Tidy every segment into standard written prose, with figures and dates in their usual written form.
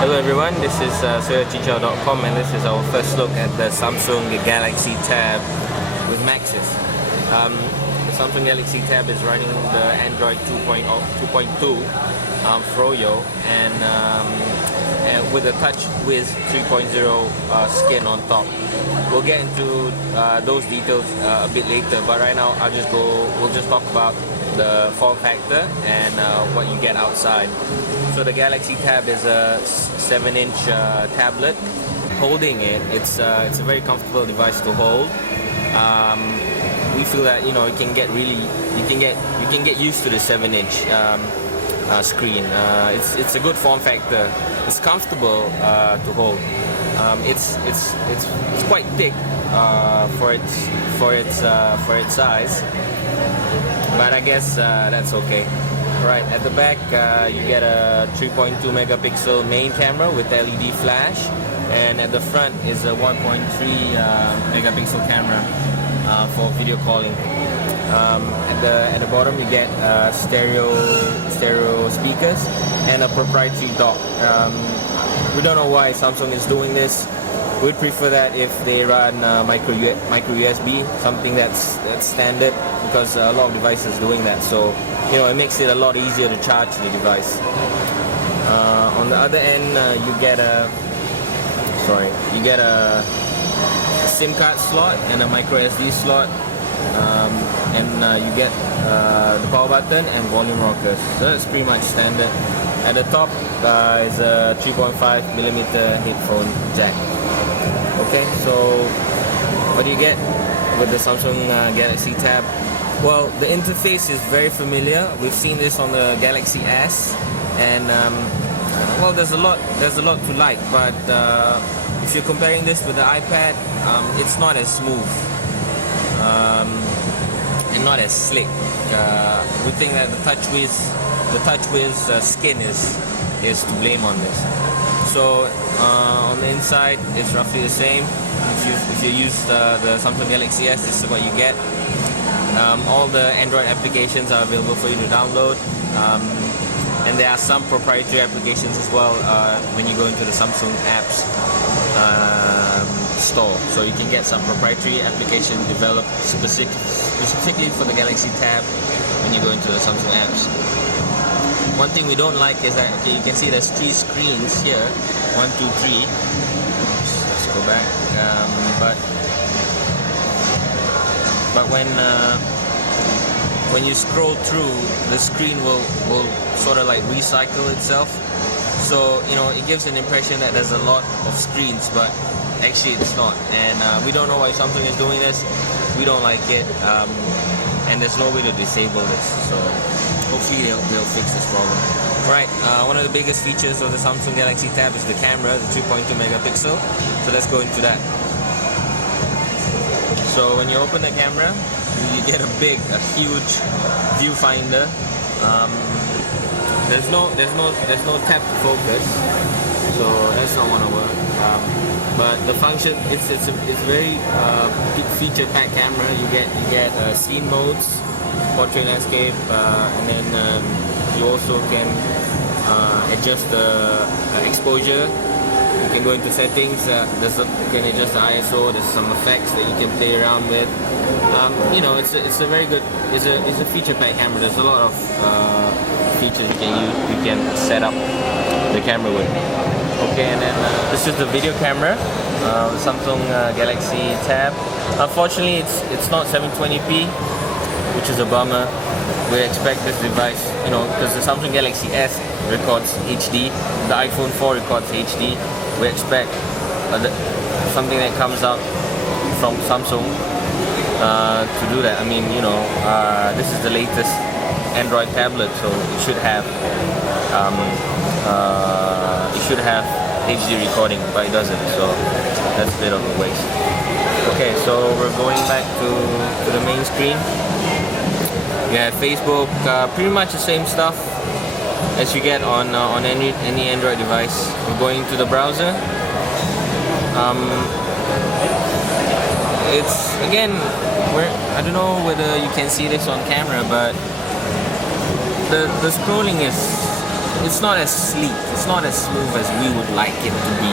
Hello everyone, this is SoyaCincau.com and this is our first look at the Samsung Galaxy Tab with Maxis. The Samsung Galaxy Tab is running the Android 2.2 Froyo and with a TouchWiz 3.0 skin on top. We'll get into those details a bit later, but right now we'll just talk about the form factor and what you get outside. So the Galaxy Tab is a 7-inch tablet. Holding it, it's a very comfortable device to hold. We feel that you can get used to the 7-inch screen. It's a good form factor. It's comfortable to hold. It's quite thick for its size, but I guess that's okay. Right, at the back you get a 3.2 megapixel main camera with LED flash, and at the front is a 1.3 megapixel camera for video calling. At the bottom you get stereo speakers and a proprietary dock. We don't know why Samsung is doing this. We'd prefer that if they run micro USB, something that's standard, because a lot of devices doing that. So it makes it a lot easier to charge the device. On the other end, you get a SIM card slot and a micro SD slot, and you get the power button and volume rockers. So that's pretty much standard. At the top is a 3.5mm headphone jack. Okay, so what do you get with the Samsung Galaxy Tab? Well, the interface is very familiar. We've seen this on the Galaxy S, and well, there's a lot to like. But if you're comparing this with the iPad, it's not as smooth and not as slick. We think that the TouchWiz skin is to blame on this. So on the inside, it's roughly the same. If you use the Samsung Galaxy S, this is what you get. All the Android applications are available for you to download, and there are some proprietary applications as well when you go into the Samsung Apps store. So you can get some proprietary applications developed specifically for the Galaxy Tab when you go into the Samsung Apps. One thing we don't like is that you can see there's 3 screens here, 1, 2, 3. Oops, let's go back. But when you scroll through, the screen will sort of like recycle itself. So it gives an impression that there's a lot of screens, but actually it's not. And we don't know why Samsung is doing this. We don't like it, and there's no way to disable this. So hopefully they'll fix this problem. Right, one of the biggest features of the Samsung Galaxy Tab is the camera, the 3.2 megapixel. So let's go into that. So when you open the camera, you get a huge viewfinder. There's no tap to focus, so that's not one of it. But the function, it's very feature-packed camera. You get scene modes, portrait, landscape, and then you also can adjust the exposure. You can go into settings. You can adjust the ISO. There's some effects that you can play around with. It's a very good. It's a feature-packed camera. There's a lot of features you can use. You can set up the camera with. Okay, and then this is the video camera. Samsung Galaxy Tab. Unfortunately, it's not 720p, which is a bummer. We expect this device, because the Samsung Galaxy S records HD, the iPhone 4 records HD. We expect something that comes out from Samsung to do that. I mean, this is the latest Android tablet, so it should have HD recording, but it doesn't. So that's a bit of a waste. Okay, so we're going back to the main screen. You have Facebook, pretty much the same stuff as you get on any Android device. We're going to the browser. It's again, I don't know whether you can see this on camera, but the scrolling is it's not as sleek. It's not as smooth as we would like it to be.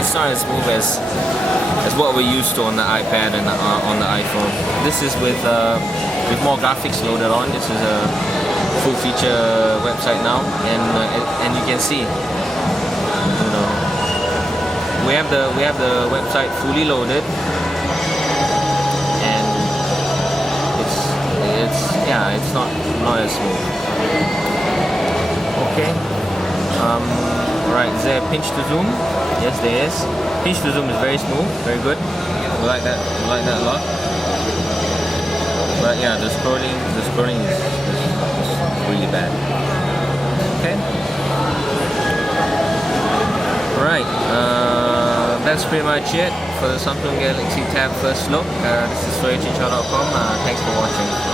It's not as smooth as what we're used to on the iPad and on the iPhone. This is with more graphics loaded on. This is a full feature website now, and you can see, you know, we have the website fully loaded, and it's not as smooth. Okay. Right, is there a pinch to zoom? Yes, there is. Pinch to zoom is very smooth, very good. We like that a lot. But yeah, the scrolling is really bad. Okay. Right. That's pretty much it for the Samsung Galaxy Tab first look. This is SoyaCincau.com. Thanks for watching.